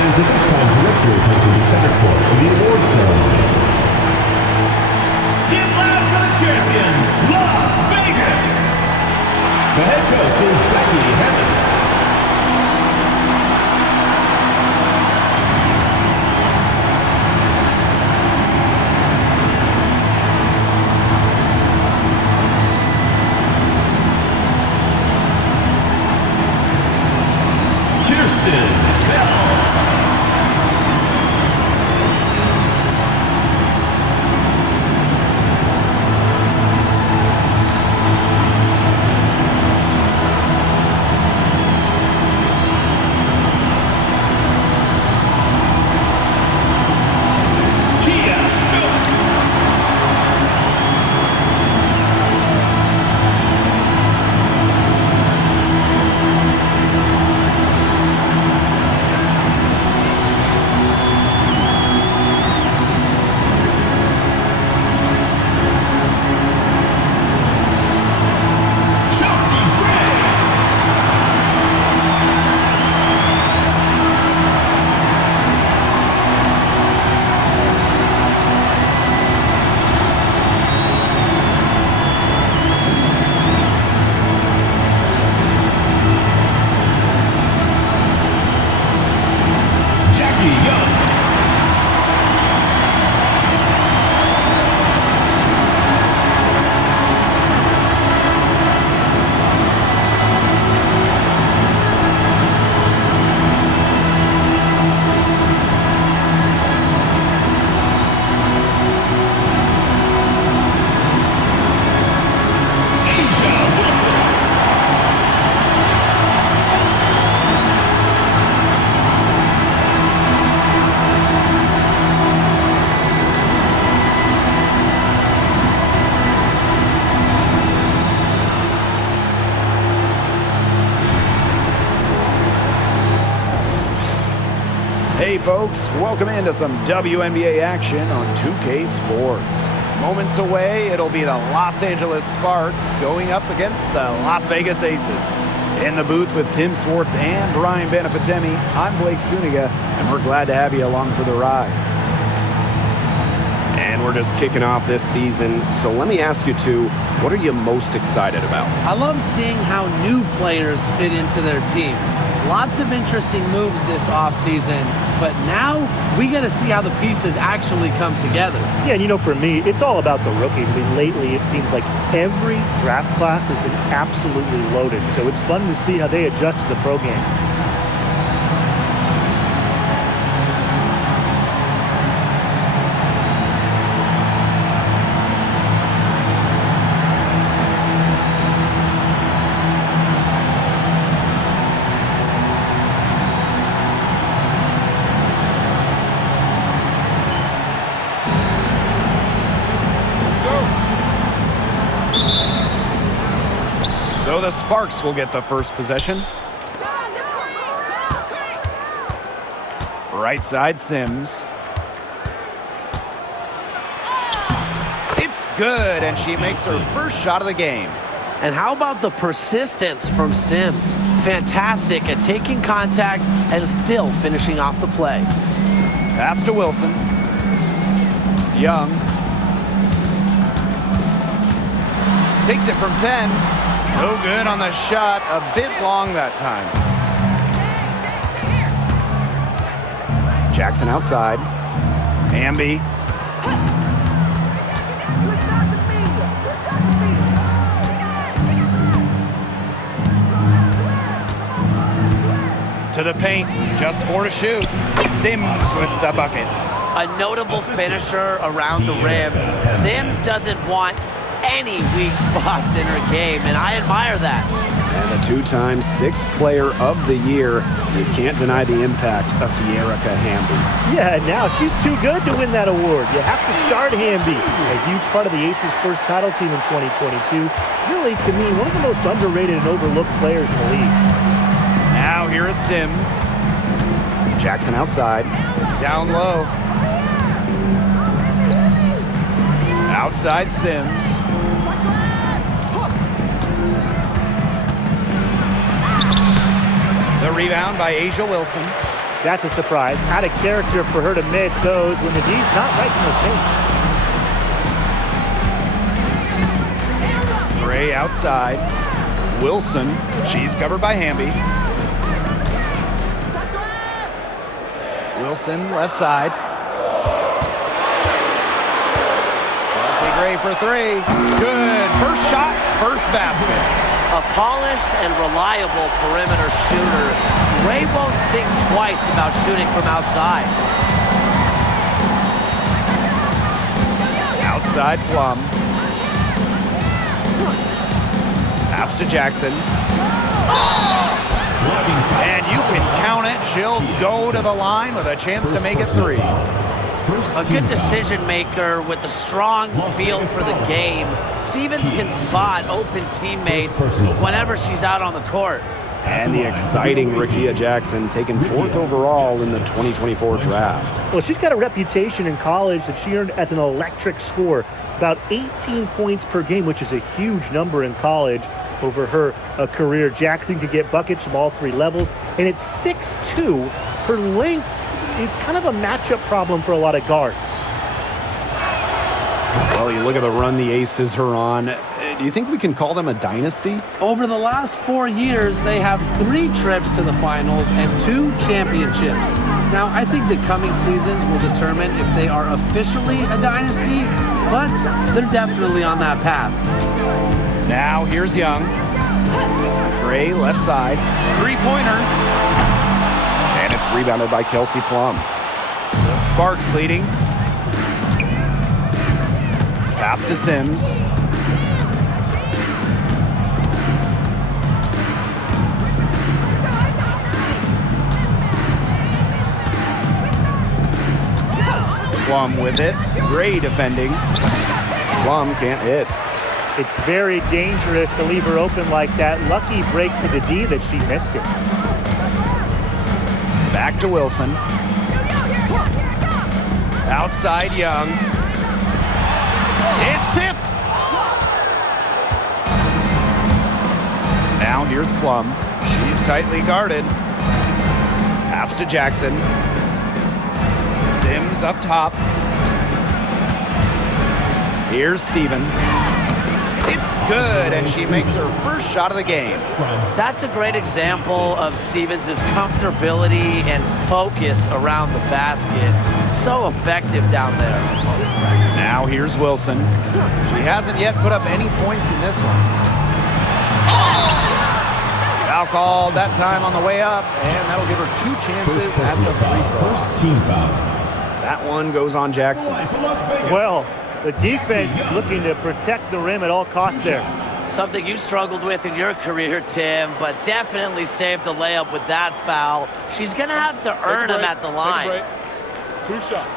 Fans, at this time, direct your attention to center court for the award ceremony. Get loud for the champions, Las Vegas! The head coach is Becky Hammond. Hey folks, welcome into some WNBA action on 2K Sports. Moments away, it'll be the Los Angeles Sparks going up against the Las Vegas Aces. In the booth with Tim Swartz and Brian Benefitemi, I'm Blake Suniga, and we're glad to have you along for the ride. And we're just kicking off this season, so let me ask you two, what are you most excited about? I love seeing how new players fit into their teams. Lots of interesting moves this offseason, but now we got to see how the pieces actually come together. Yeah, and you know, for me, it's all about the rookies. I mean, lately it seems like every draft class has been absolutely loaded, so it's fun to see how they adjust to the pro game. So the Sparks will get the first possession. Right side, Sims. It's good, and she makes her first shot of the game. And how about the persistence from Sims? Fantastic at taking contact and still finishing off the play. Pass to Wilson. Young. Takes it from 10. No good on the shot. A bit long that time. Jackson outside. Hamby. To the paint. Just 4 to shoot. Sims with the bucket. A notable finisher around the rim. Sims doesn't want any weak spots in her game, and I admire that. And a two-time Sixth Player of the Year. You can't deny the impact of De'Erica Hamby. Yeah, now she's too good to win that award. You have to start Hamby. A huge part of the Aces' first title team in 2022. Really, to me, one of the most underrated and overlooked players in the league. Now here is Sims. Jackson outside. Down low. Outside Sims. The rebound by Asia Wilson. That's a surprise. Out of character for her to miss those when the D's not right in the face. Gray outside. Wilson. She's covered by Hamby. Wilson left side. Kelsey Gray for three. Good. First shot, first basket. A polished and reliable perimeter shooter. Gray won't think twice about shooting from outside. Outside Plum. Pass to Jackson. And you can count it. She'll go to the line with a chance to make it three. A good decision maker with a strong feel for the game. Stevens can spot open teammates whenever she's out on the court. And the exciting Rickea Jackson, taken 4th overall in the 2024 draft. Well, she's got a reputation in college that she earned as an electric scorer. About 18 points per game, which is a huge number in college over her career. Jackson could get buckets from all three levels. And at 6'2", her length, it's kind of a matchup problem for a lot of guards. Well, you look at the run the Aces are on. Do you think we can call them a dynasty? Over the last 4 years, they have 3 trips to the finals and 2 championships. Now, I think the coming seasons will determine if they are officially a dynasty, but they're definitely on that path. Now here's Young. Gray left side. Three-pointer. And it's rebounded by Kelsey Plum. The Sparks leading. Pass to Sims. Plum with it. Gray defending. Plum can't hit. It's very dangerous to leave her open like that. Lucky break to the D that she missed it. Back to Wilson. Outside Young. It's tipped. Now here's Plum. She's tightly guarded. Pass to Jackson. Sims up top. Here's Stevens. It's good, and she makes her first shot of the game. That's a great example of Stevens' comfortability and focus around the basket. So effective down there. Now here's Wilson. She hasn't yet put up any points in this one. Foul called that time on the way up, and that'll give her 2 chances at the free throw. First team foul. That one goes on Jackson. Well, the defense looking to protect the rim at all costs there. Something you struggled with in your career, Tim, but definitely saved a layup with that foul. She's going to have to earn him at the line. 2 shots.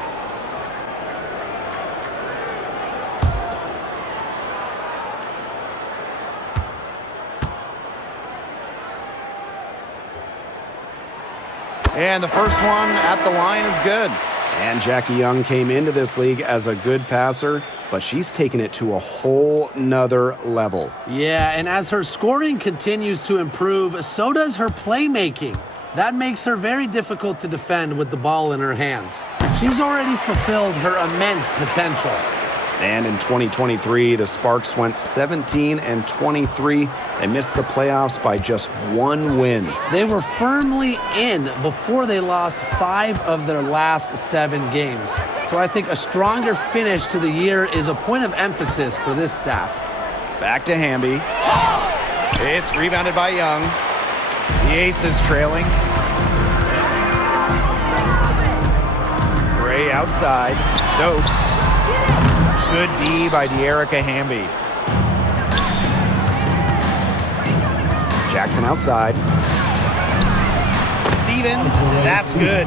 And the first one at the line is good. And Jackie Young came into this league as a good passer, but she's taken it to a whole nother level. Yeah, and as her scoring continues to improve, so does her playmaking. That makes her very difficult to defend with the ball in her hands. She's already fulfilled her immense potential. And in 2023, the Sparks went 17-23 and missed the playoffs by just 1 win. They were firmly in before they lost 5 of their last 7 games. So I think a stronger finish to the year is a point of emphasis for this staff. Back to Hamby. It's rebounded by Young. The Aces trailing. Gray outside. Stokes. Good D by De'Erica Hamby. Jackson outside. Stevens, that's good.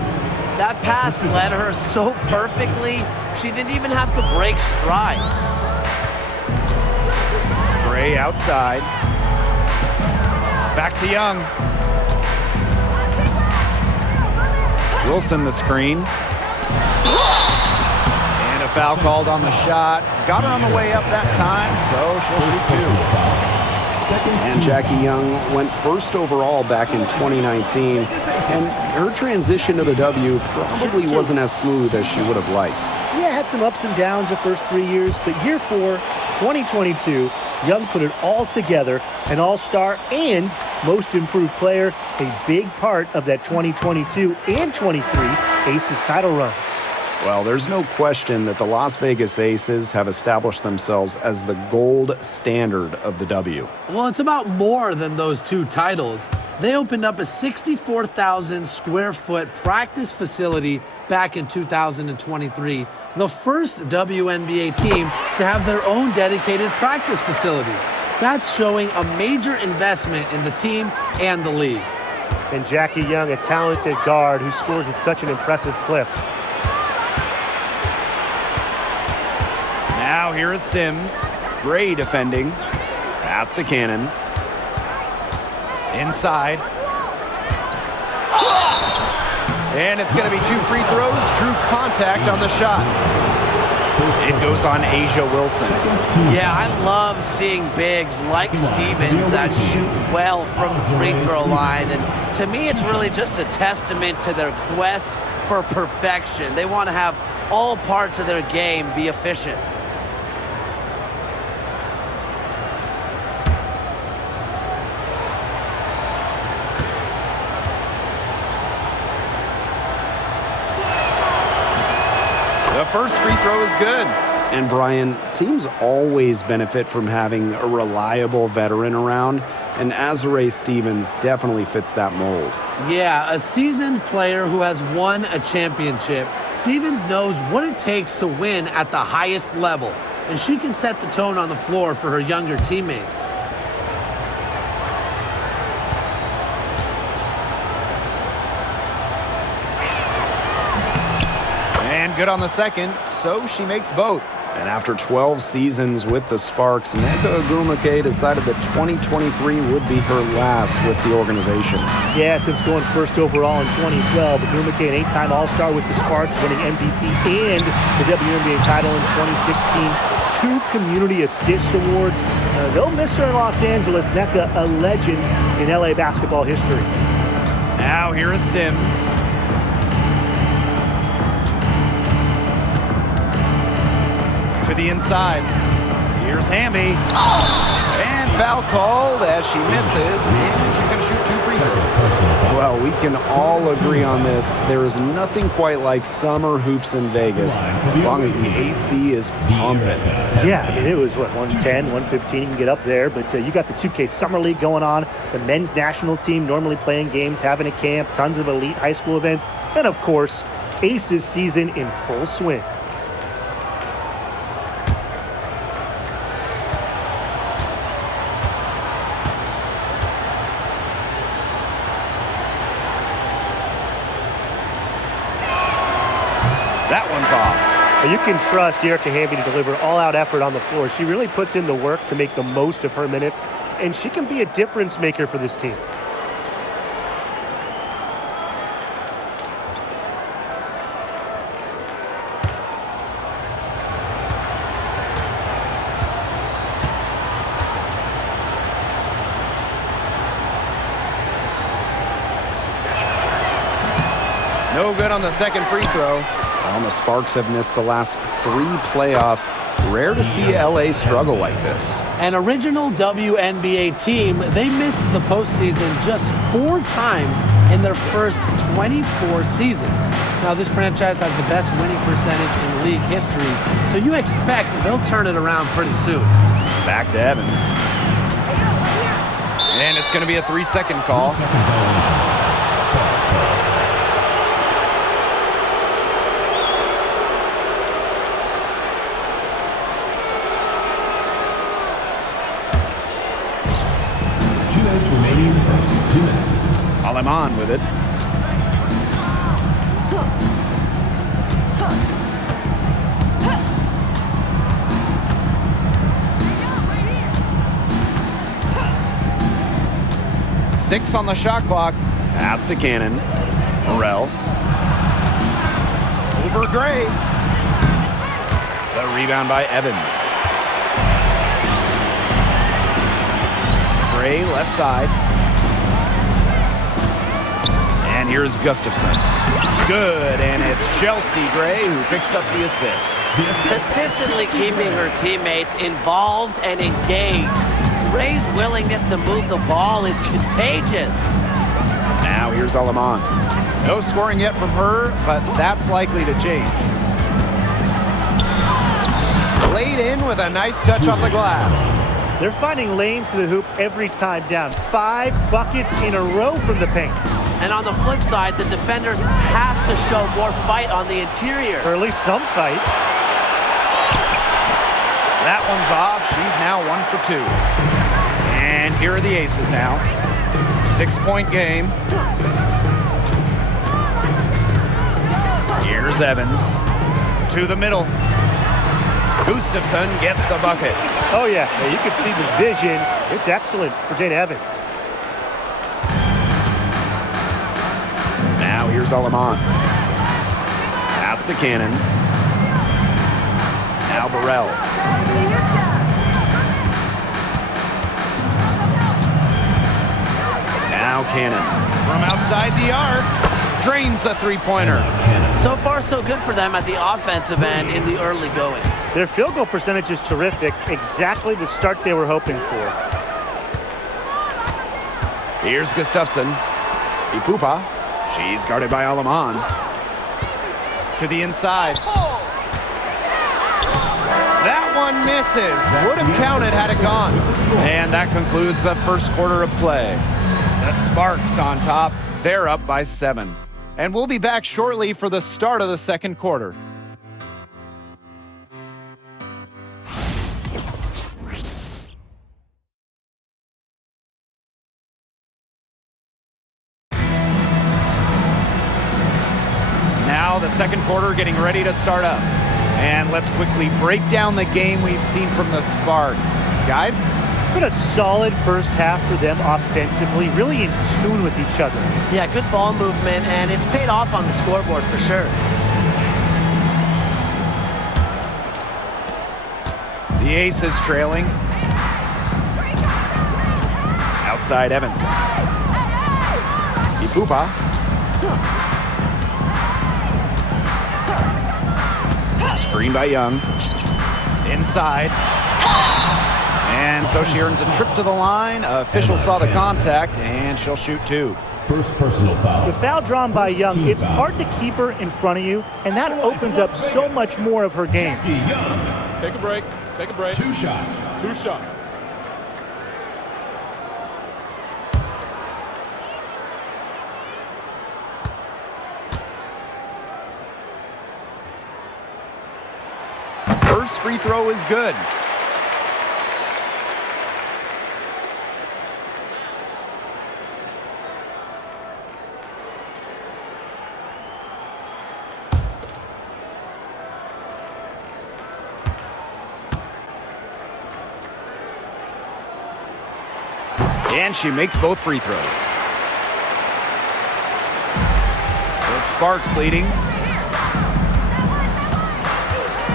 That pass led her so perfectly, she didn't even have to break stride. Gray outside. Back to Young. Wilson the screen. And a foul called on the shot. Got her on the way up that time, so she'll shoot 2. And Jackie Young went 1st overall back in 2019. And her transition to the W probably wasn't as smooth as she would have liked. Yeah, had some ups and downs the first 3 years, but year 4, 2022, Young put it all together, an all-star and most improved player, a big part of that 2022 and 23 Aces title runs. Well, there's no question that the Las Vegas Aces have established themselves as the gold standard of the W. Well, it's about more than those 2 titles. They opened up a 64,000 square foot practice facility back in 2023, the first WNBA team to have their own dedicated practice facility. That's showing a major investment in the team and the league. And Jackie Young, a talented guard who scores at such an impressive clip. Now here is Sims. Gray defending. Pass to Cannon. Inside. And it's going to be 2 free throws. Drew contact on the shots. It goes on Asia Wilson. Yeah, I love seeing bigs like Stevens that shoot well from the free throw line. And to me, it's really just a testament to their quest for perfection. They want to have all parts of their game be efficient. The first free throw is good. And Brian, teams always benefit from having a reliable veteran around, and Azurá Stevens definitely fits that mold. Yeah, a seasoned player who has won a championship. Stevens knows what it takes to win at the highest level, and she can set the tone on the floor for her younger teammates. And good on the second, so she makes both. And after 12 seasons with the Sparks, Nneka Ogwumike decided that 2023 would be her last with the organization. Yeah, since going first overall in 2012, Ogwumike, an 8-time All-Star with the Sparks, winning MVP and the WNBA title in 2016. 2 community assist awards. They'll miss her in Los Angeles. Nneka, a legend in LA basketball history. Now here is Sims. To the inside. Here's Hamby. And foul called as she misses. And she's going to shoot 2 free throws. Well, we can all agree on this. There is nothing quite like summer hoops in Vegas, as long as the AC is pumping. Yeah, I mean, it was, 110, 115, you can get up there. But you got the 2K Summer League going on, the men's national team normally playing games, having a camp, tons of elite high school events, and, of course, Aces season in full swing. That one's off. You can trust Erica Hamby to deliver all-out effort on the floor. She really puts in the work to make the most of her minutes, and she can be a difference maker for this team. No good on the second free throw. Well, the Sparks have missed the last 3 playoffs. Rare to see LA struggle like this. An original WNBA team, they missed the postseason just 4 times in their first 24 seasons. Now, this franchise has the best winning percentage in league history, so you expect they'll turn it around pretty soon. Back to Evans. And it's going to be a 3-second call. Sparks ball. Remaining first 2 minutes. Aleman with it. Six on the shot clock. Pass to Cannon. Morrell. Over Gray. The rebound by Evans. Gray left side. And And here's Gustafson. Good, and it's Chelsea Gray who picks up the assist. Consistently keeping her teammates involved and engaged. Gray's willingness to move the ball is contagious. Now here's Alaman. No scoring yet from her, but that's likely to change. Laid in with a nice touch off the glass. They're finding lanes to the hoop every time down. 5 buckets in a row from the paint. And on the flip side, the defenders have to show more fight on the interior. Or at least some fight. That one's off. She's now 1 for 2. And here are the aces now. 6-point game. Here's Evans. To the middle. Gustafson gets the bucket. Oh, yeah. You can see the vision. It's excellent for Jane Evans. Now here's Alaman. Pass to Cannon. Now Burrell. Now Cannon. From outside the arc. Drains the three-pointer. So far, so good for them at the offensive end in the early going. Their field goal percentage is terrific. Exactly the start they were hoping for. Here's Gustafson. Ipupa. She's guarded by Alaman. To the inside. That one misses. Would have counted had it gone. And that concludes the first quarter of play. The Sparks on top. They're up by 7. And we'll be back shortly for the start of the second quarter. Now the second quarter getting ready to start up. And let's quickly break down the game we've seen from the Sparks. Guys? It's been a solid first half for them offensively, really in tune with each other. Yeah, good ball movement, and it's paid off on the scoreboard for sure. The Aces trailing. Outside Evans. Ipupa. Screen by Young. Inside. And so she earns a trip to the line. Official saw the contact, and she'll shoot 2. First personal foul. The foul drawn by Young, it's hard to keep her in front of you, and that opens up so much more of her game. Young. Take a break. Take a break. 2 shots. 2 shots. First free throw is good. And she makes both free throws. The Sparks leading.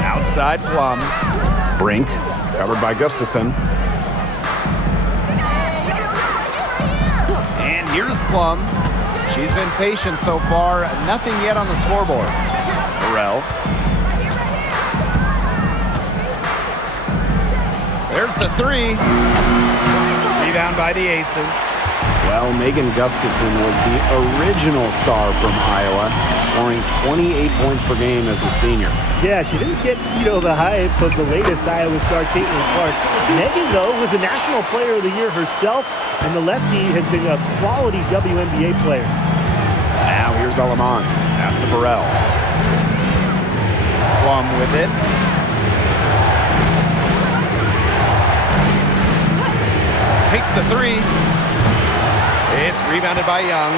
Outside Plum. Brink, covered by Gustafson. And here's Plum. She's been patient so far. Nothing yet on the scoreboard. Burrell. There's the 3. Rebound by the Aces. Well, Megan Gustafson was the original star from Iowa, scoring 28 points per game as a senior. Yeah, she didn't get, the hype of the latest Iowa star, Caitlin Clark. Megan, though, was a National Player of the Year herself, and the lefty has been a quality WNBA player. Now here's Alaman. Pass to Burrell. Plum with it. Takes the 3. It's rebounded by Young.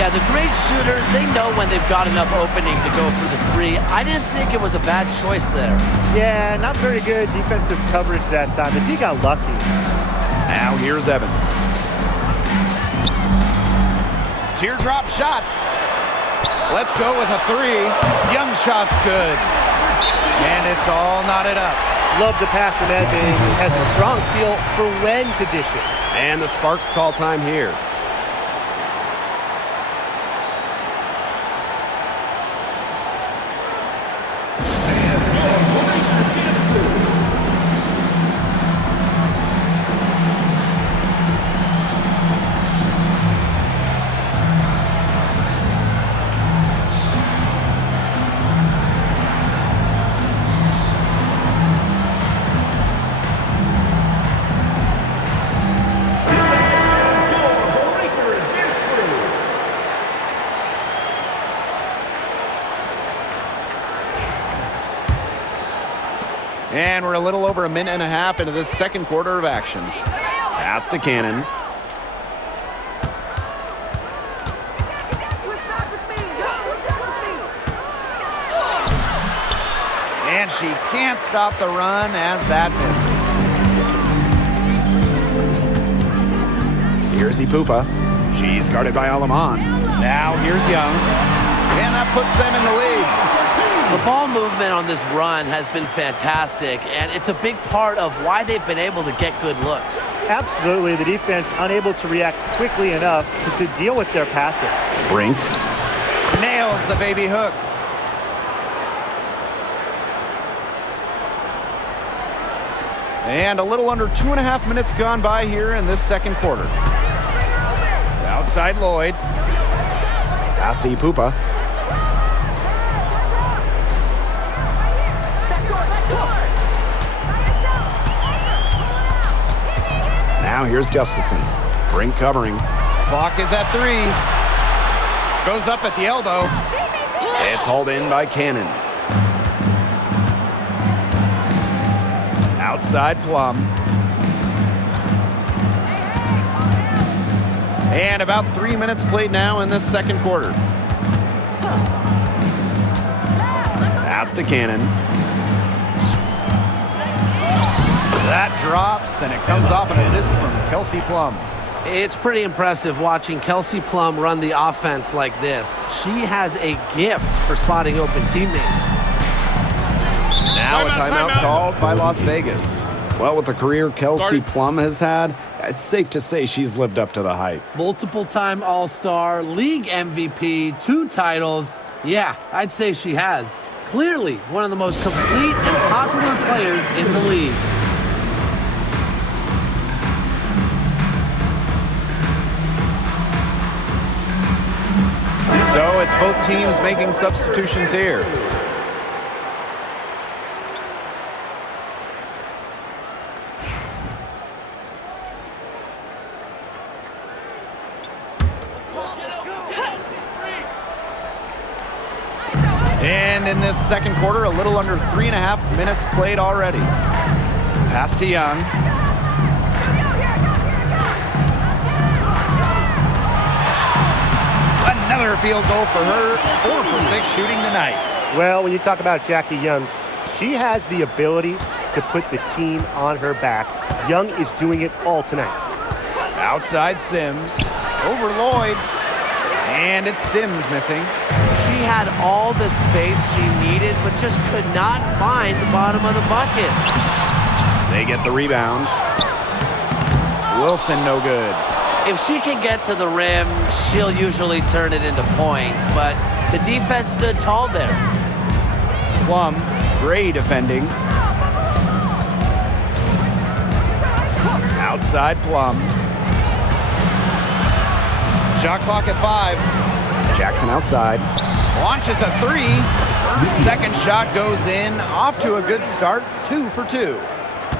Yeah, the great shooters, they know when they've got enough opening to go for the 3. I didn't think it was a bad choice there. Yeah, not very good defensive coverage that time. The team got lucky. Now here's Evans. Teardrop shot. Let's go with a 3. Young shot's good. And it's all knotted up. Love the pass from Evans. Has a strong feel for when to dish it. And the Sparks call time here. And we're a little over a minute and a half into this second quarter of action. Pass to Cannon. And she can't stop the run as that misses. Here's Ipupa. She's guarded by Alaman. Now here's Young. And that puts them in the lead. The ball movement on this run has been fantastic, and it's a big part of why they've been able to get good looks. Absolutely. The defense unable to react quickly enough to deal with their passing. Brink nails the baby hook. And a little under 2.5 minutes gone by here in this second quarter. Outside Lloyd. Pass to Ipupa. Now here's Gustafson. Brink covering. Clock is at 3. Goes up at the elbow. It's hauled in by Cannon. Outside Plum. And about 3 minutes played now in this second quarter. Pass to Cannon. That drops, and it comes off an assist from Kelsey Plum. It's pretty impressive watching Kelsey Plum run the offense like this. She has a gift for spotting open teammates. Now a timeout called by Las Vegas. Well, with the career Kelsey Plum has had, it's safe to say she's lived up to the hype. Multiple-time All-Star, league MVP, 2 titles. Yeah, I'd say she has. Clearly one of the most complete and popular players in the league. So it's both teams making substitutions here. And in this second quarter, a little under 3.5 minutes played already. Pass to Young. Another field goal for her. 4 for 6 shooting tonight. Well, when you talk about Jackie Young, she has the ability to put the team on her back. Young is doing it all tonight. Outside Sims. Over Lloyd. And it's Sims missing. She had all the space she needed, but just could not find the bottom of the bucket. They get the rebound. Wilson no good. If she can get to the rim, she'll usually turn it into points, but the defense stood tall there. Plum, great defending. Outside Plum. Shot clock at 5. Jackson outside. Launches a 3. Her second shot goes in. Off to a good start. 2 for 2.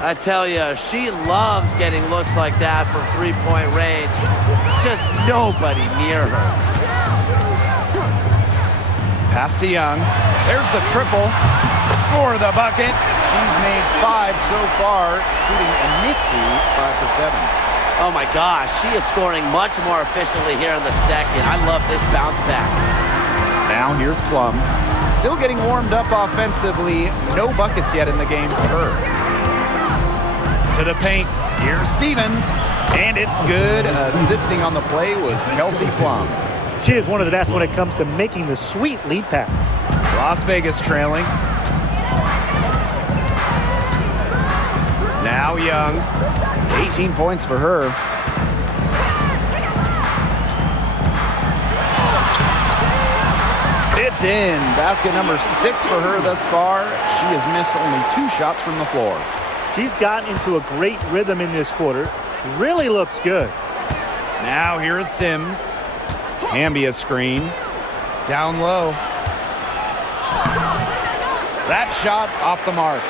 I tell you, she loves getting looks like that from three-point range. Just nobody near her. Pass to Young. There's the triple. Score the bucket. She's made 5 so far, shooting a nifty 5 for 7. Oh my gosh, she is scoring much more efficiently here in the second. I love this bounce back. Now here's Plum. Still getting warmed up offensively. No buckets yet in the game for her. To the paint. Here's Stevens. And it's good. Assisting on the play was Kelsey Plum. She is one of the best when it comes to making the sweet lead pass. Las Vegas trailing. Now Young. 18 points for her. It's in. Basket number 6 for her thus far. She has missed only 2 shots from the floor. She's gotten into a great rhythm in this quarter. Really looks good. Now here is Sims. Hambia screen. Down low. That shot off the mark.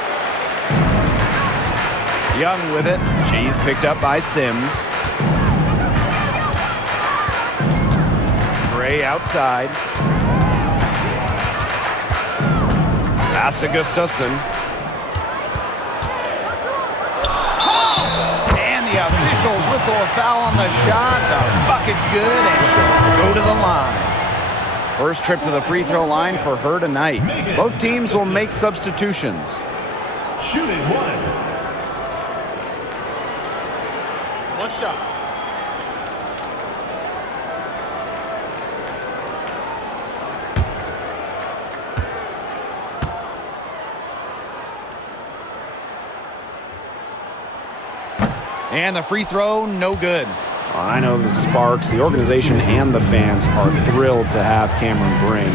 Young with it. She's picked up by Sims. Gray outside. Pass to Gustafson. whistle a foul on the shot. The bucket's good, and she'll go to the line. First trip to the free throw line for her tonight. Both teams will make substitutions. Shooting one. One shot. And the free throw, no good. I know the Sparks, the organization, and the fans are thrilled to have Cameron Brink,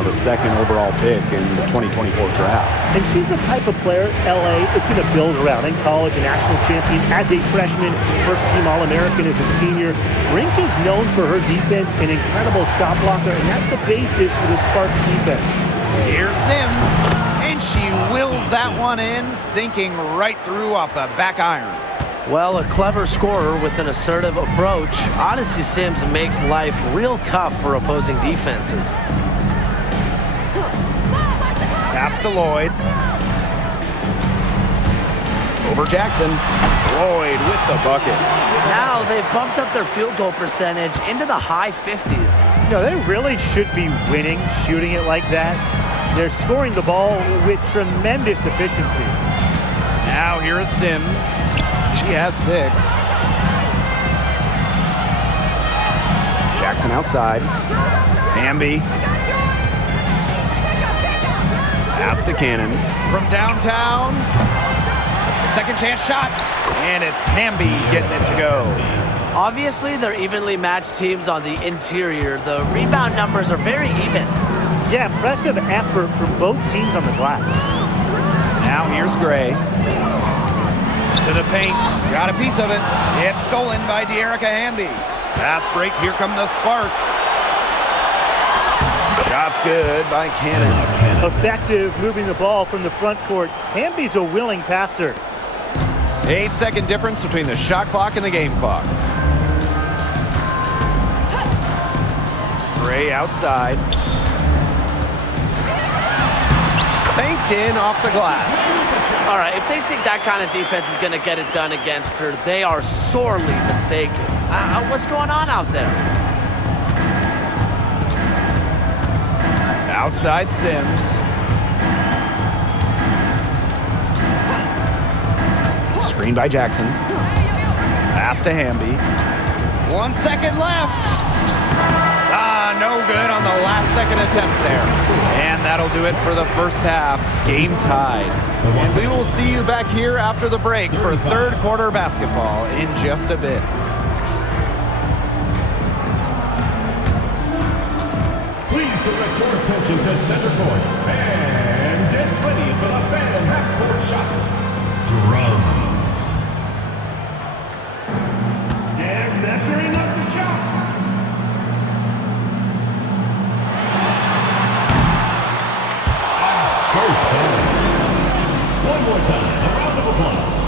the second overall pick in the 2024 draft. And she's the type of player LA is going to build around. In college, a national champion as a freshman, first-team All-American as a senior. Brink is known for her defense, an incredible shot blocker, and that's the basis for the Sparks defense. Here's Sims, and she wills that one in, sinking right through off the back iron. Well, a clever scorer with an assertive approach, Odyssey Sims makes life real tough for opposing defenses. Pass to Lloyd. Over Jackson. Lloyd with the bucket. Now they've bumped up their field goal percentage into the high 50s. They really should be winning, shooting it like that. They're scoring the ball with tremendous efficiency. Now here is Sims. She has 6. Jackson outside. Hamby. Pass to Cannon. From downtown. Second chance shot. And it's Hamby getting it to go. Obviously, they're evenly matched teams on the interior. The rebound numbers are very even. Yeah, impressive effort from both teams on the glass. Now here's Gray. To the paint. Got a piece of it. It's stolen by De'Erica Hamby. Fast break. Here come the Sparks. Shot's good by Cannon. Effective moving the ball from the front court. Hamby's a willing passer. 8-second difference between the shot clock and the game clock. Gray outside. Banked in off the glass. All right, if they think that kind of defense is going to get it done against her, they are sorely mistaken. What's going on out there? Outside Sims. Screen by Jackson. Pass to Hamby. 1 second left. No good on the last second attempt there. And that'll do it for the first half. Game tied. And we will see you back here after the break for third quarter basketball in just a bit. Please direct your attention to center court and get ready for the fan half-court shot. Drums. And measuring up the shot. One more time, a round of applause.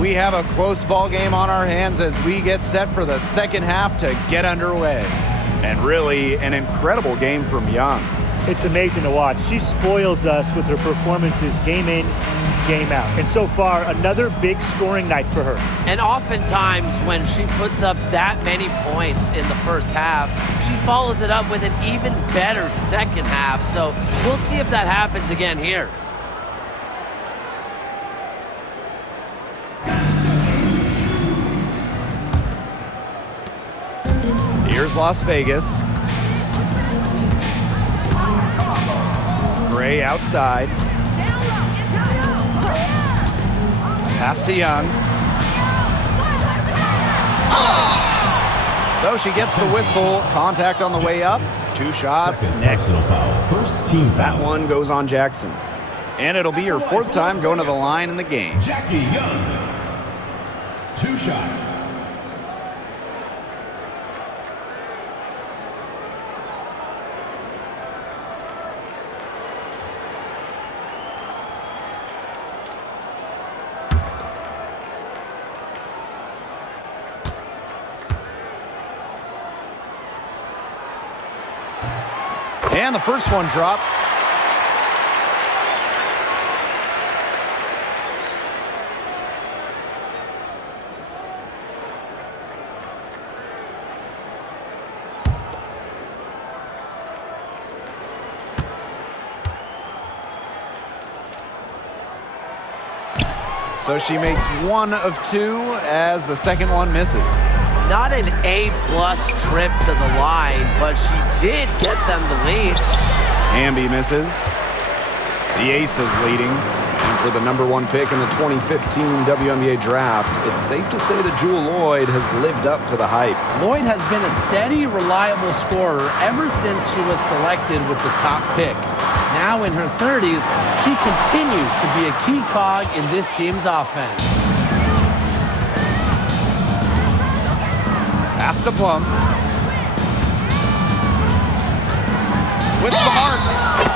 We have a close ball game on our hands as we get set for the second half to get underway. And really an incredible game from Young. It's amazing to watch. She spoils us with her performances game in, game out. And so far, another big scoring night for her. And oftentimes when she puts up that many points in the first half, she follows it up with an even better second half. So we'll see if that happens again here. Here's Las Vegas. Gray outside. Pass to Young. So she gets the whistle. Contact on the way up. 2 shots. Second Next. personal foul. First team That foul. one goes on Jackson. And it'll be your 4th time going to the line in the game. Jackie Young. 2 shots. And the first one drops. So she makes 1 of 2 as the second one misses. Not an A-plus trip to the line, but she did get them the lead. Hamby misses. The Aces leading. And for the number 1 pick in the 2015 WNBA draft, it's safe to say that Jewel Lloyd has lived up to the hype. Lloyd has been a steady, reliable scorer ever since she was selected with the top pick. Now in her 30s, she continues to be a key cog in this team's offense. Pass to Plum. With Smart.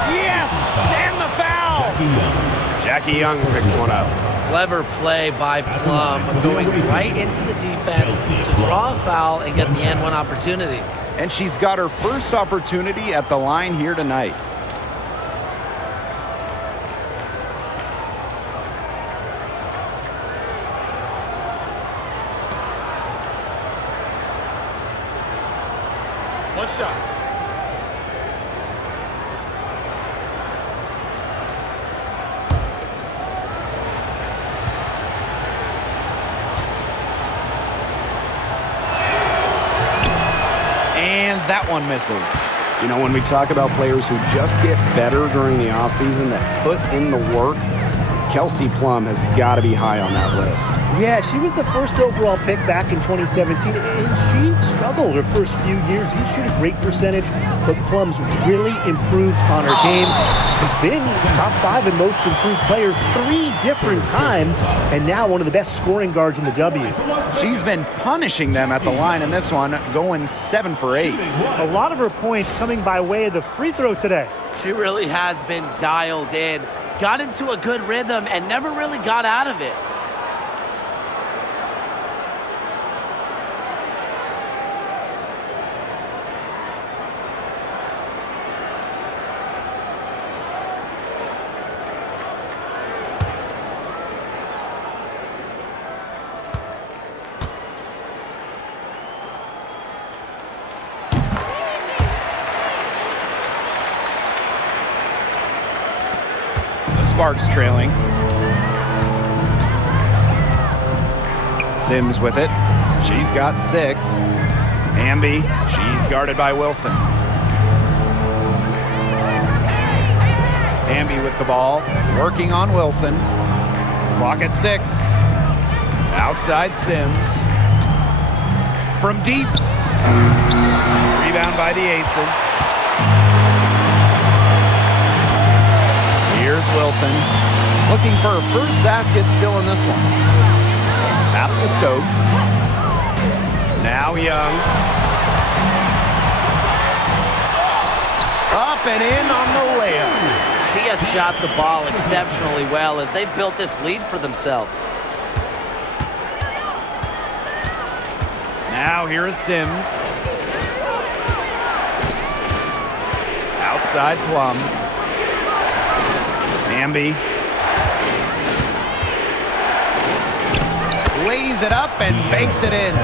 Yes! And the foul! Jackie Young. Jackie Young picks one up. Clever play by Plum, going right into the defense to draw a foul and get the N1 opportunity. And she's got her first opportunity at the line here tonight. One shot. And that one misses. You know, when we talk about players who just get better during the offseason, that put in the work, Kelsey Plum has got to be high on that list. Yeah, she was the first overall pick back in 2017, and she struggled her first few years. He shoot a great percentage, but Plum's really improved on her game. Has been top 5 in most improved player 3 different times, and now one of the best scoring guards in the W. She's been punishing them at the line in this one, going 7 for 8. A lot of her points coming by way of the free throw today. She really has been dialed in, got into a good rhythm, and never really got out of it. Sparks trailing. Sims with it. She's got 6. Hamby, she's guarded by Wilson. Hamby with the ball, working on Wilson. Clock at 6. Outside Sims. From deep. Rebound by the Aces. Here's Wilson, looking for her first basket still in this one. Pass to Stokes. Now Young. Up and in on the layup. She has shot the ball exceptionally well as they've built this lead for themselves. Now here is Sims. Outside Plum. Hamby. Lays it up and banks it in.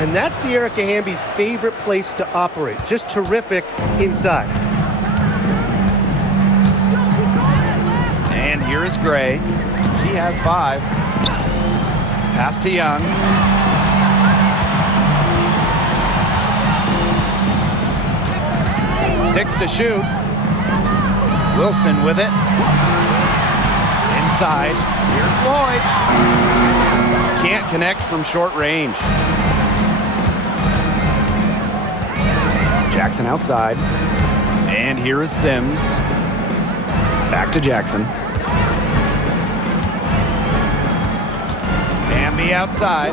And that's De'Erica Hamby's favorite place to operate. Just terrific inside. And here is Gray. She has 5. Pass to Young. Six to shoot. Wilson with it. Inside. Here's Lloyd. Can't connect from short range. Jackson outside. And here is Sims. Back to Jackson. Hamby outside.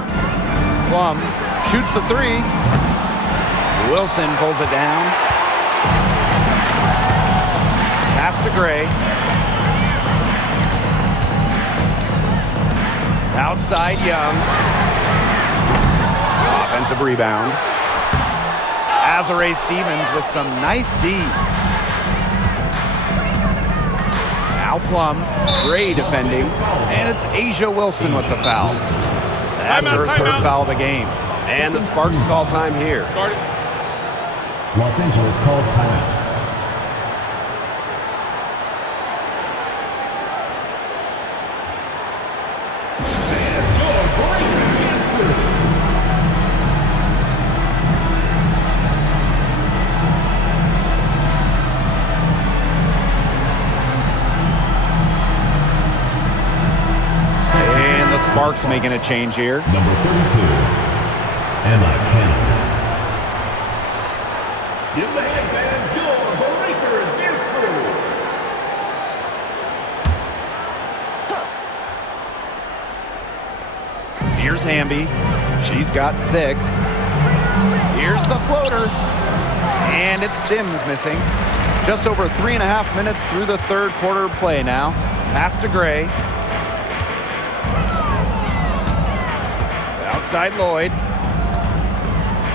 Plum shoots the three. Wilson pulls it down. Pass to Gray. Outside Young. Offensive rebound. Azare Stevens with some nice D. Now Plum. Gray defending. And it's Asia Wilson with the foul. That's her third foul of the game. And the Sparks call time here. Los Angeles calls timeout. And the Sparks making a change here. Number 32, Emma Cannon. Give the headbands your Breakers dance crew. Here's Hamby. She's got 6. Here's the floater. And it's Sims missing. Just over 3.5 minutes through the third quarter play now. Pass to Gray. Outside Lloyd.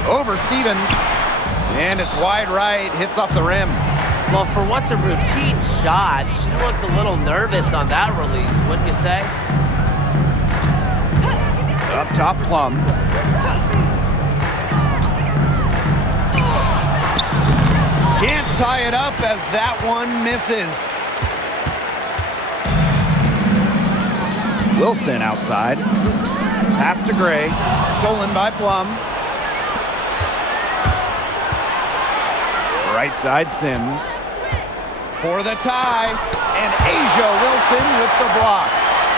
Over Stevens. And it's wide right, hits off the rim. Well, for what's a routine shot, she looked a little nervous on that release, wouldn't you say? Up top, Plum. Can't tie it up as that one misses. Wilson outside. Pass to Gray. Stolen by Plum. Right side Sims. For the tie. And Asia Wilson with the block.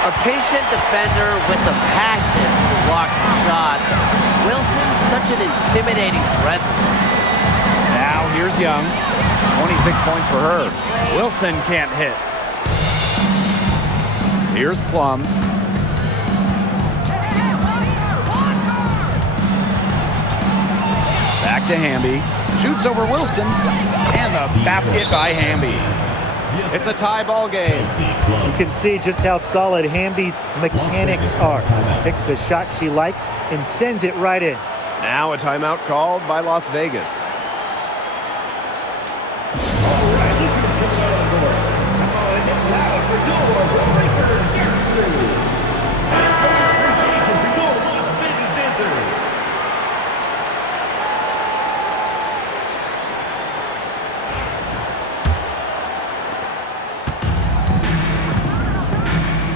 A patient defender with the passion to block shots. Wilson's such an intimidating presence. Now here's Young. 26 points for her. Wilson can't hit. Here's Plum. Back to Hamby. Shoots over Wilson. And the basket by Hamby. It's a tie ball game. You can see just how solid Hamby's mechanics are. Picks a shot she likes and sends it right in. Now a timeout called by Las Vegas.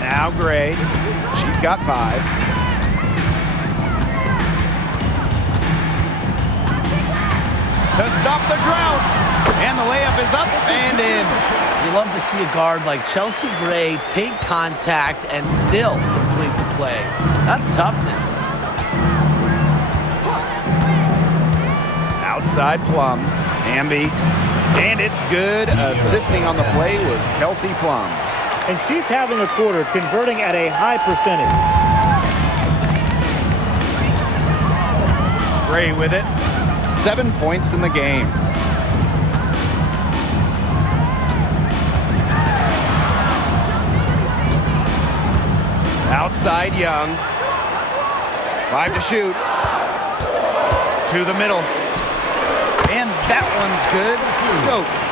Now Gray. She's got 5. To stop the drought. And the layup is up and in. You love to see a guard like Chelsea Gray take contact and still complete the play. That's toughness. Outside Plum. Hamby. And it's good. Assisting on the play was Kelsey Plum. And she's having a quarter, converting at a high percentage. Gray with it. 7 points in the game. Outside Young. 5 to shoot. To the middle. And that one's good. Stokes.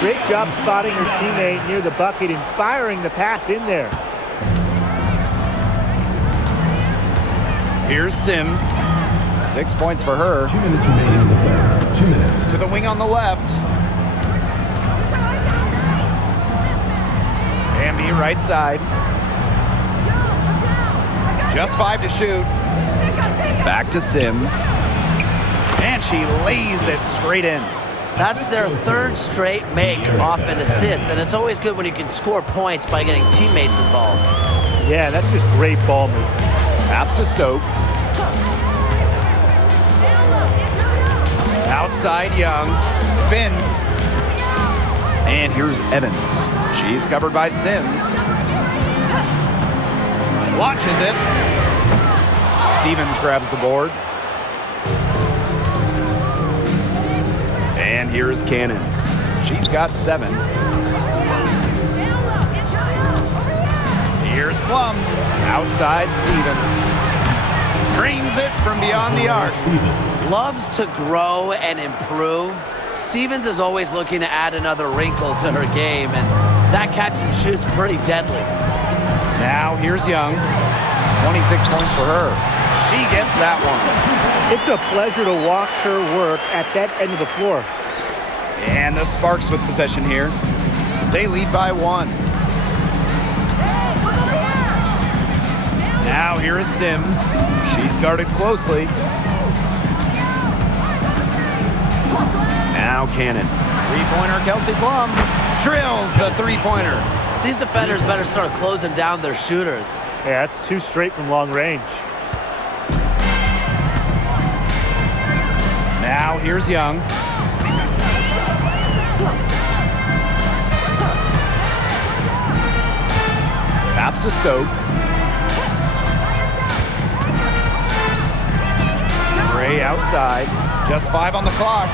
Great job spotting her teammate near the bucket and firing the pass in there. Here's Sims. 6 points for her. 2 minutes remaining in the third. 2 minutes. To the wing on the left. Hamby right side. Just 5 to shoot. Back to Sims. And she lays it straight in. That's their third straight make off an assist, and it's always good when you can score points by getting teammates involved. Yeah, that's just great ball movement. Pass to Stokes. Outside Young. Spins. And here's Evans. She's covered by Sims. Launches it. Stevens grabs the board. And here's Cannon. She's got 7. Here's Plum. Outside Stevens. Drains it from beyond the arc. Loves to grow and improve. Stevens is always looking to add another wrinkle to her game, and that catch and shoot's pretty deadly. Now here's Young. 26 points for her. She gets that one. It's a pleasure to watch her work at that end of the floor. And the Sparks with possession here. They lead by 1. Now here is Sims. She's guarded closely. Now Cannon. Three-pointer Kelsey Plum. Drills the three-pointer. These defenders better start closing down their shooters. Yeah, that's 2 straight from long range. Now here's Young. Pass to Stokes. Gray outside. Just 5 on the clock.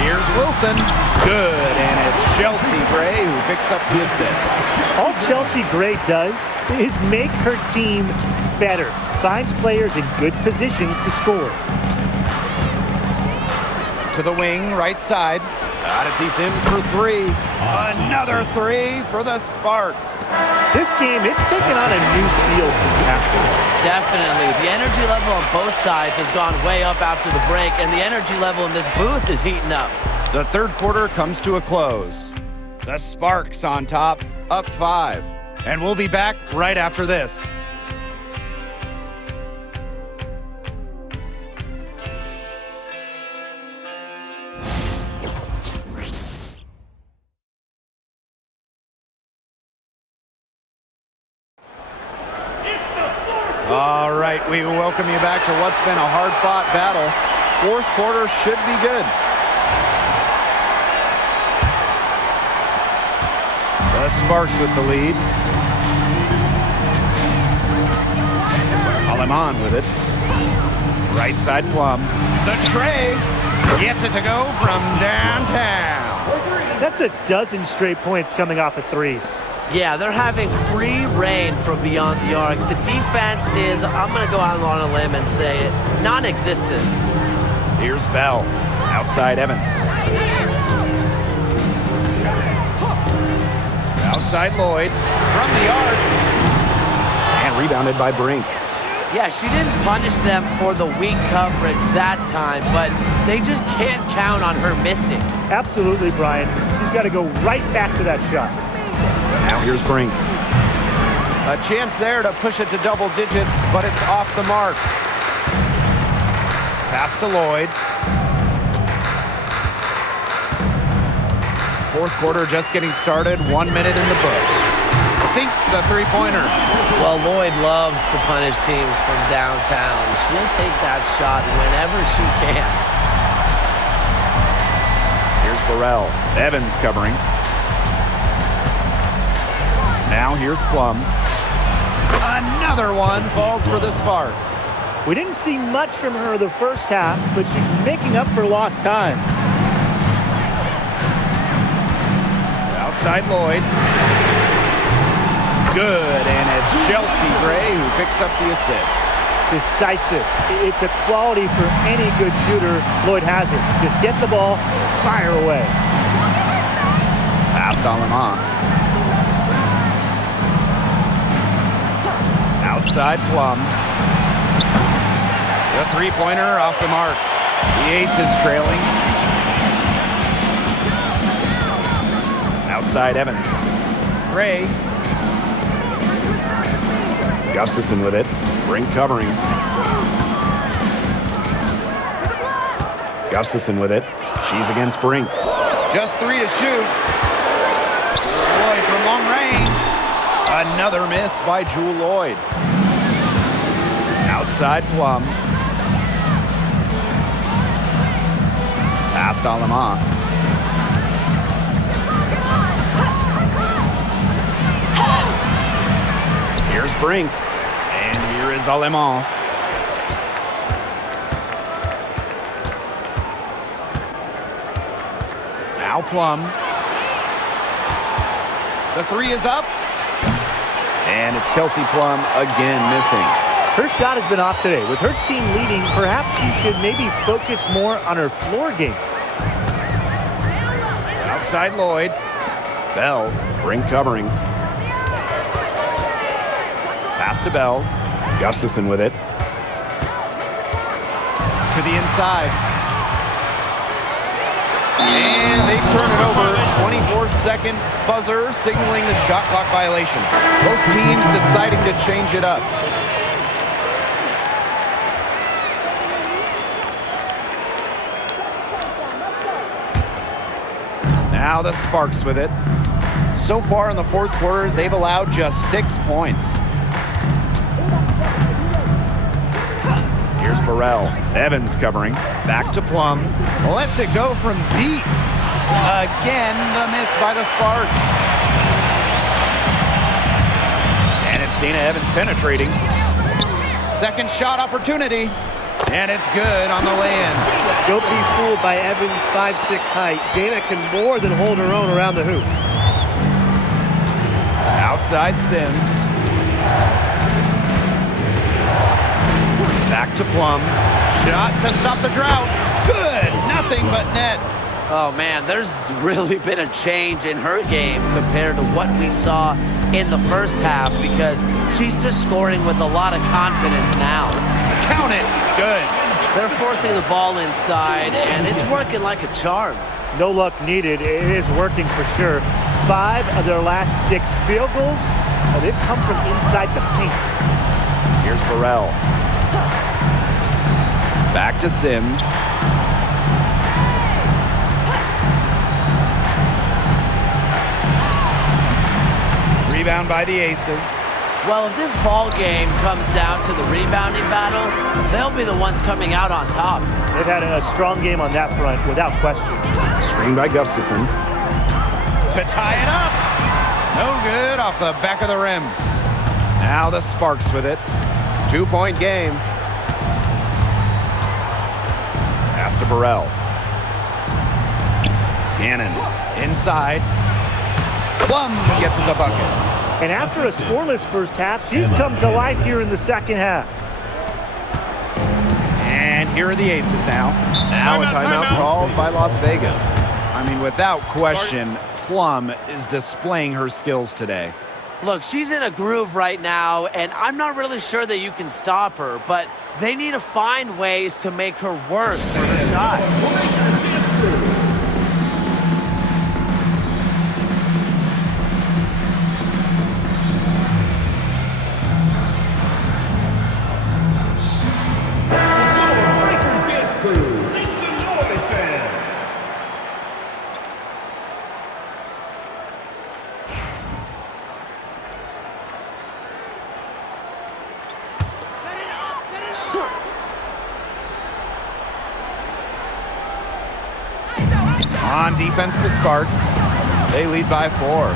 Here's Wilson. Good, and it's Chelsea Gray who picks up the assist. All Chelsea Gray does is make her team better. Finds players in good positions to score. To the wing, right side. Odyssey Sims for 3. Another 3 for the Sparks. This game, it's taken on a new feel since halftime. Definitely. The energy level on both sides has gone way up after the break, and the energy level in this booth is heating up. The third quarter comes to a close. The Sparks on top, up 5. And we'll be back right after this. All right, we welcome you back to what's been a hard-fought battle. Fourth quarter should be good. The Sparks with the lead. Aleman with it. Right side Plum. The tray gets it to go from downtown. That's a dozen straight points coming off of threes. Yeah, they're having free reign from beyond the arc. The defense is, I'm going to go out on a limb and say it, non-existent. Here's Bell. Outside Evans. Outside Lloyd. From the arc. And rebounded by Brink. Yeah, she didn't punish them for the weak coverage that time, but they just can't count on her missing. Absolutely, Brian. She's got to go right back to that shot. Now here's Brink. A chance there to push it to double digits, but it's off the mark. Pass to Lloyd. Fourth quarter just getting started. 1 minute in the books. Sinks the three-pointer. Well, Lloyd loves to punish teams from downtown. She'll take that shot whenever she can. Here's Burrell. Evans covering. Now here's Plum. Another one falls for the Sparks. We didn't see much from her the first half, but she's making up for lost time. Outside Lloyd. Good, and it's Chelsea Gray who picks up the assist. Decisive. It's a quality for any good shooter. Lloyd has it. Just get the ball, fire away. Pass to Aleman. Outside Plum. The three-pointer off the mark. The ace is trailing. Outside Evans. Gray. Gustafson with it. Brink covering. Gustafson with it. She's against Brink. Just 3 to shoot. Lloyd from long range. Another miss by Jewel Lloyd. Outside Plum. Past Alema. Here's Brink. And here is Alema. Now Plum. The 3 is up. And it's Kelsey Plum again missing. Her shot has been off today. With her team leading, perhaps she should maybe focus more on her floor game. Outside Lloyd. Bell. Brink covering. Pass to Bell. Gustafson with it. To the inside. And they turn it over. 24-second buzzer signaling the shot clock violation. Both teams deciding to change it up. Now the Sparks with it. So far in the fourth quarter, they've allowed just 6 points. Here's Burrell. Evans covering. Back to Plum. Lets it go from deep. Again, the miss by the Sparks. And it's Dana Evans penetrating. Second shot opportunity. And it's good on the lay-in. Don't be fooled by Evans' 5'6" height. Dana can more than hold her own around the hoop. Outside Sims. Back to Plum. Shot to stop the drought. Good. Nothing but net. Oh, man, there's really been a change in her game compared to what we saw in the first half because she's just scoring with a lot of confidence now. Count it. Good. They're forcing the ball inside, and it's working like a charm. No luck needed. It is working for sure. 5 of their last 6 field goals, they've come from inside the paint. Here's Burrell. Back to Sims. Rebound by the Aces. Well, if this ball game comes down to the rebounding battle, they'll be the ones coming out on top. They've had a strong game on that front, without question. Screen by Gustafson. To tie it up. No good off the back of the rim. Now the Sparks with it. 2-point game. Pass to Burrell. Cannon inside. Plum gets the bucket. And after a scoreless first half, she's come to life here in the second half. And here are the Aces now. Now a timeout called by Las Vegas. I mean, without question, Plum is displaying her skills today. Look, she's in a groove right now, and I'm not really sure that you can stop her, but they need to find ways to make her work for her shot. On defense, the Sparks. They lead by 4.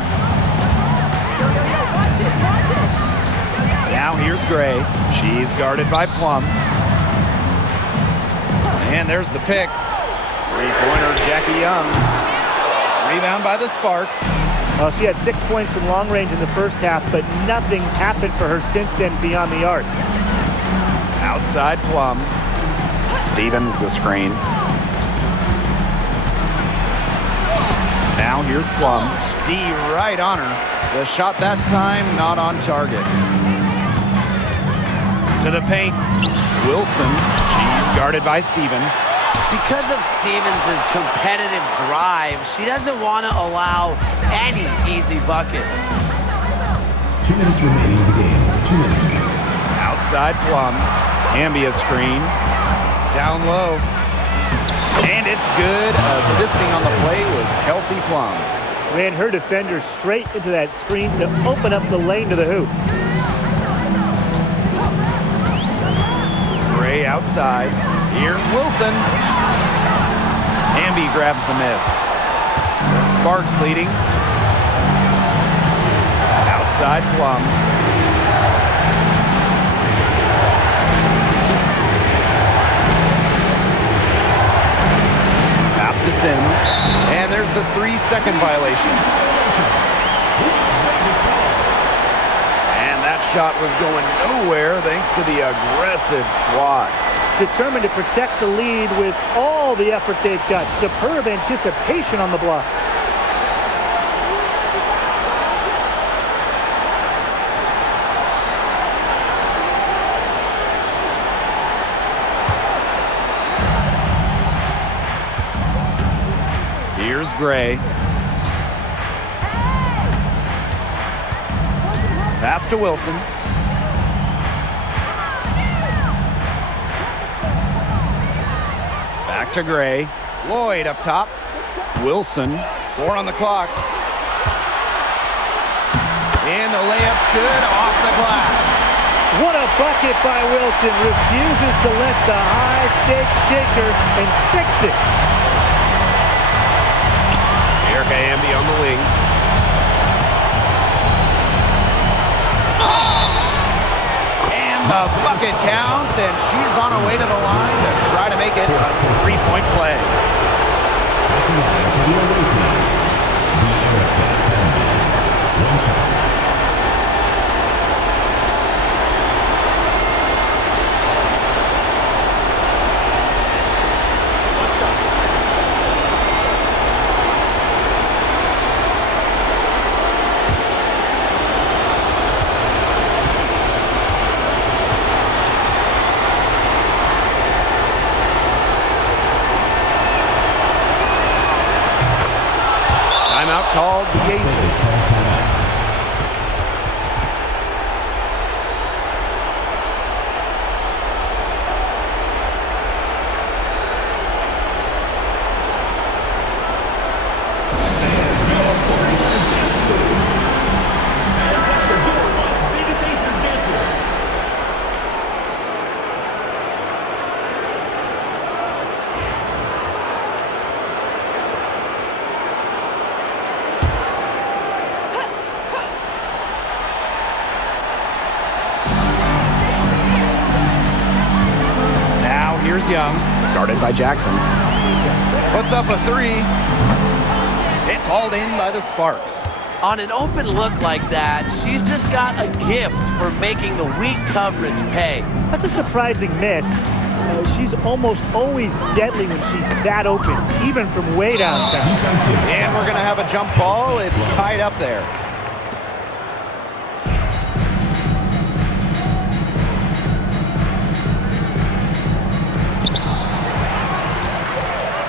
Now here's Gray. She's guarded by Plum. And there's the pick. Three-pointer, Jackie Young. Rebound by the Sparks. Well, she had 6 points from long range in the first half, but nothing's happened for her since then beyond the arc. Outside Plum. Stevens the screen. Now here's Plum. D right on her. The shot that time not on target. To the paint. Wilson. She's guarded by Stevens. Because of Stevens' competitive drive, she doesn't want to allow any easy buckets. 2 minutes remaining in the game. 2 minutes. Outside Plum. Ambia screen. Down low. And it's It's good. Assisting on the play was Kelsey Plum. Ran her defender straight into that screen to open up the lane to the hoop. Gray outside. Here's Wilson. Hamby grabs the miss. The Sparks leading. Outside Plum. Pass to Sims. And there's the 3-second violation. And that shot was going nowhere thanks to the aggressive swat. Determined to protect the lead with all the effort they've got. Superb anticipation on the block. Here's Gray. Pass to Wilson. Back to Gray. Lloyd up top. Wilson. 4 on the clock. And the layup's good off the glass. What a bucket by Wilson. Refuses to let the high-stakes shaker and 6 it. Erica Amby on the wing. And the bucket counts, and she's on her way to the line to try to make it a 3-point play. For the away team, the Erica Amby. 1 shot. Timeout called the Aces. Here's Young, guarded by Jackson. Puts up a 3. It's hauled in by the Sparks. On an open look like that, she's just got a gift for making the weak coverage pay. That's a surprising miss. She's almost always deadly when she's that open, even from way downtown. And we're going to have a jump ball. It's tied up there.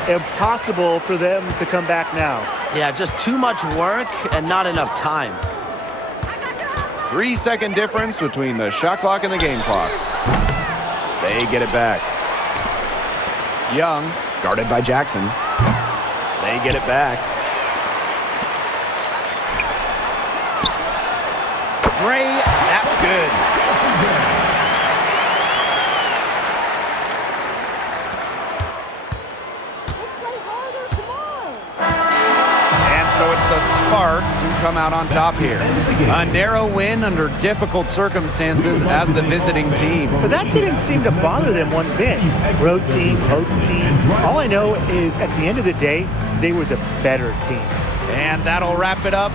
Impossible for them to come back now. Yeah, just too much work and not enough time. 3-second difference between the shot clock and the game clock. They get it back. Young, guarded by Jackson. They get it back. Gray, that's good. So it's the Sparks who come out on top here. A narrow win under difficult circumstances as the visiting team. But that didn't seem to bother them one bit. Road team, home team. All I know is at the end of the day, they were the better team. And that'll wrap it up